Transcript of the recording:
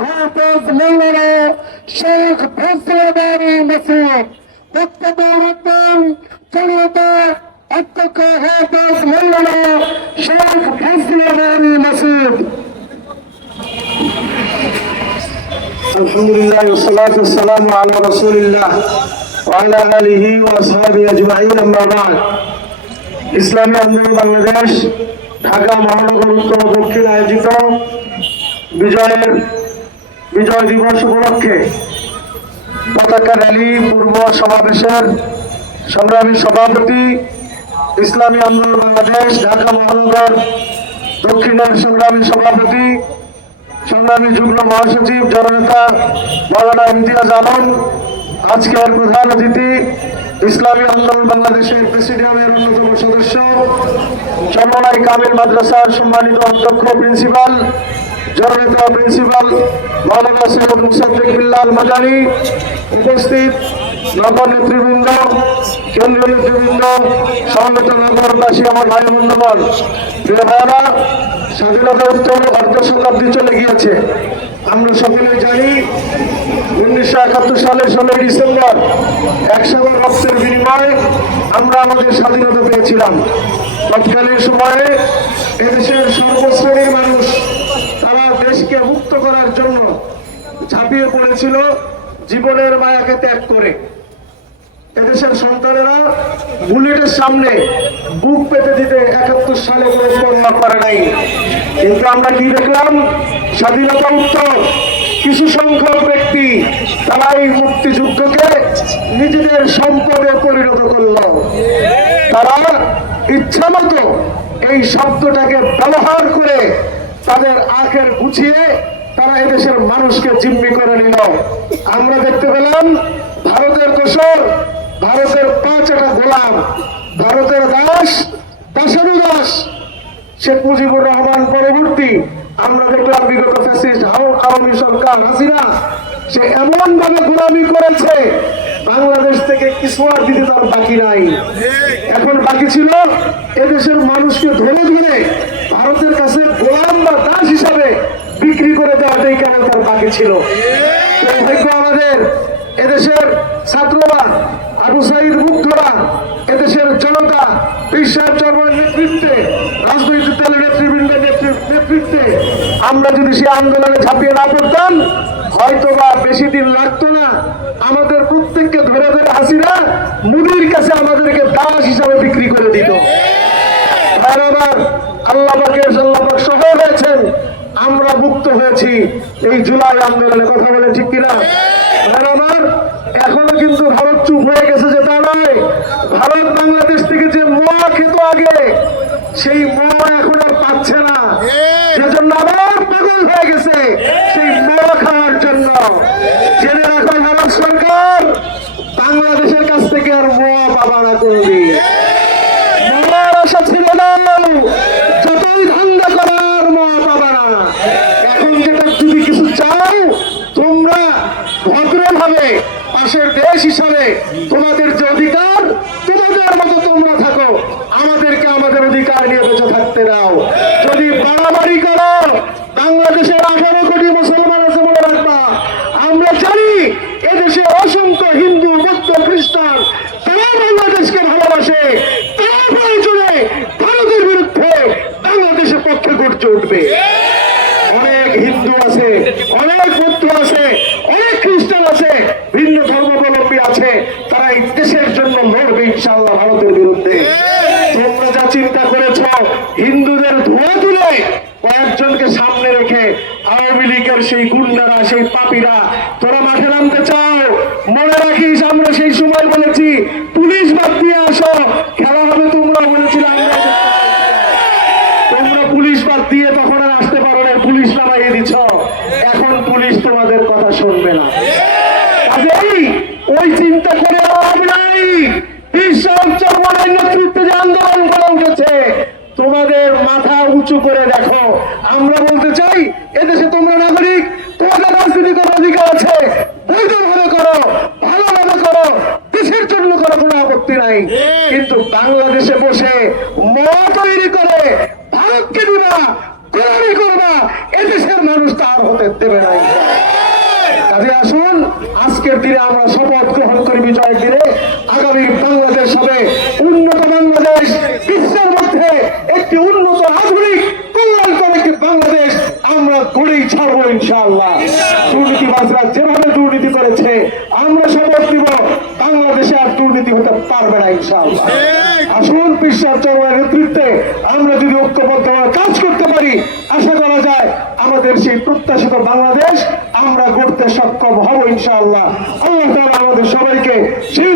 হাফেজ মৌলানা শেখ ফজলুল মাসুদ বক্তব্য রাখবেন জনতা অধ্যক্ষ হাফেজ মৌলানা শেখ ফজলুল মাসুদ। আলহামদুলিল্লাহ ওয়াসসালাতু ওয়াসসালামু আলা রাসূলিল্লাহ ওয়া আলা আলিহি ওয়া আসহাবিহি আজমাইন, আম্মা বা'দ। ইসলামী আন্দোলন বাংলাদেশ ঢাকা মহানগর উত্তর দক্ষিণ আয়োজিত বিজয় দিবস উপলক্ষে পতাকা র্যালি পূর্ব সমাবেশের সংগ্রামী সভাপতি, ইসলামী আন্দোলন বাংলাদেশ ঢাকা মহানগর দক্ষিণের সংগ্রামী সভাপতি, সংগ্রামী যুগ্ম মহাসচিব জননেতা মাওলানা ইমতিয়াজ আলম, আজকের প্রধান অতিথি ইসলামী আন্দোলন বাংলাদেশের প্রেসিডিয়ামের অন্যতম সদস্য চন্দ্রনাই কামিল মাদ্রাসার সম্মানিত অধ্যক্ষ প্রিন্সিপাল জননেতা প্রিন্সিপাল মাওলানা সৈয়দ মুসাদ্দিক বিল্লাল মাদানী, উপস্থিত নগর নেতৃবৃন্দ, কেন্দ্রীয় নেতৃবৃন্দ, সমবেত নগরবাসী, আমার ভাই বন্ধুগণ, প্রিয় ভাইরা, স্বাধীনতা উত্তর অর্ধ শতাব্দী চলে গিয়েছে। আমরা সকলে জানি 1971 সালের 16 ডিসেম্বর 100 রক্তের বিনিময়ে আমরা আমাদের স্বাধীনতা পেয়েছিলাম। তৎকালীন সময়ে এদেশের সর্বশ্রেণীর মানুষ তারা দেশকে মুক্ত করার জন্য ঝাঁপিয়ে পড়েছিল জীবনের মায়াকে ত্যাগ করে। এদেশের সন্তানেরা বুলেটের সামনে বুক পেতে দিতে 71 সালে কোনো কর্মা করে নাই। কিন্তু আমরা কি দেখলাম? স্বাধীনতা উত্তর কিছু সংখ্যক ব্যক্তি তারা এই মুক্তিযুদ্ধকে নিজেদের সম্পদে পরিণত করল। তারা ইচ্ছা মতো এই শব্দটাকে ব্যবহার করে তাদের আখের গুছিয়ে তারা এদেশের মানুষকে জিম্মি করে নিল। আমরা দেখতে পেলাম ভারতের দোসর, ভারতের 5টা গোলাম, ভারতের দাস, দাসেরও দাস শেখ মুজিবুর রহমান পরবর্তী আমরা দেখলাম বিগত ফ্যাসিস্ট আওয়ামী সরকার হাসিনা সে এমন ভাবে গোলামি করেছে বাংলাদেশ থেকে কিছু আর দিতে তার বাকি নাই। এখন বাকি ছিল এদেশের মানুষকে ধরে ধরে ভারতের কাছে গোলাম বা দাস হিসাবে বিক্রি করে দেওয়াটাই কেন তার বাকি ছিল। সৌভাগ্য আমাদের এদেশের ছাত্ররা, আবু সাইদ মুগ্ধরা, এদেশের জনতা, বিশ্বাস চর্মার নেতৃত্বে, রাজনৈতিক দলের নেতৃবৃন্দের নেতৃত্বে আমরা যদি সে আন্দোলনে ঝাঁপিয়ে না পড়তাম হয়তো বা বেশি দিন লাগতো না, আমাদের প্রত্যেককে ধরে ধরে হাসিনা মুদির কাছে আমাদেরকে দাস হিসাবে বিক্রি করে দিত। আবার আল্লাহ পাকের সফল হয়েছেন, আমরা মুক্ত হয়েছি এই জুলাই আন্দোলনে। কথা বলে ঠিক কিনা? আবার এখনো কিন্তু ভারত চুপ হয়ে গেছে যে তা নয়। ভারত বাংলাদেশ থেকে যে মোয়া খেত আগে সেই মোয়া এখন আর পাচ্ছে না, সেজন্য আবার পাগল হয়ে গেছে সেই মোয়া খাওয়ার জন্য। জেনে রাখো ভারত সরকার বাংলাদেশের কাছ থেকে আর মোয়া পাবা না কোনদিন। মোয়ার আশা ছিল না, যতই ধান্দা করার মোয়া পাবা না। এখন যেটা যদি কিছু চাও তোমরা ভদ্রভাবে পাশের দেশ হিসাবে তোমাদের যে অধিকার তোমাদের মতো তোমরা থাকো, আমাদেরকে আমাদের অধিকার নিয়ে বেঁচে থাকতে দাও। যদি বাড়াবাড়ি করো বাংলাদেশের 18 কোটি মুসলমান আছে মনে রাখবা। আমরা জানি এদেশে অসংখ্য হিন্দু, বৌদ্ধ, খ্রিস্টান তারা বাংলাদেশকে ভালোবাসে, তারা প্রয়োজনে ভারতের বিরুদ্ধে বাংলাদেশের পক্ষে গর্জে উঠবে। অনেক হিন্দু আছে, অনেক বৌদ্ধ আছে, অনেক খ্রিস্টান আছে, ভিন্ন ধর্মাবলম্বী আছে, তারা এই দেশের জন্য লড়বে ইনশাআল্লাহ ভারতের বিরুদ্ধে। তোমরা যা চিন্তা করেছ হিন্দুদের ধোয়া তুলে কয়েকজনকে সামনে রেখে আওয়ামী লীগের সেই গুন্ডারা, সেই পাপীরা তোরা মাঠে নামতে চাও, মনে রাখিস আমরা সেই সময় বলেছি পুলিশ বাদ দিয়ে আসো, খেলা হবে। তোমরা বলেছিলে তোমরা পুলিশ বাদ দিয়ে তখন আর আসতে পারো না, পুলিশ নামাইয়ে দিচ্ছ। এখন পুলিশ তোমাদের কথা শুনবে না। ওই চিন্তা করে হবে নাই। বিশ্বাস চর্মার নেতৃত্বে যে আন্দোলন করা উঠেছে তোমাদের মাথা উঁচু করে দেখো। আমরা বলতে চাই এদেশে তোমরা নাগরিক, তোমাদের রাজনীতি করার অধিকার আছে, বৈধভাবে করো, ভালোভাবে করো, দেশের জন্য করো, কোনো আপত্তি নাই। কিন্তু বাংলাদেশে বসে মত তৈরি করে ভারতকে দিবা, গোলামি করবা, এদেশের মানুষ তা আর হতে দেবে না। কাজে আসুন আজকের দিনে আমরা শপথ গ্রহণ করি বিজয়ের দিনে আগামী বাংলাদেশ হবে উন্নত বাংলাদেশ, বিশ্বের মধ্যে একটি উন্নত আধুনিক কল্যাণকর একটি বাংলাদেশ আমরা গড়েই ছাড়বো ইনশাআল্লাহ। দুর্নীতিবাজরা যেভাবে দুর্নীতি করেছে আমরা শপথ নিব বাংলাদেশে আর দুর্নীতি হতে পারবে না ইনশাআল্লাহ। আসুন বিশ্বাস চর্মার নেতৃত্বে আমরা যদি ঐক্যবদ্ধভাবে কাজ করতে পারি আশা করা যায় আমাদের সেই প্রত্যাশিত বাংলাদেশ আমরা গড়তে সক্ষম হব ইনশাআল্লাহ। আল্লাহ তাআলা আমাদের সবাইকে সেই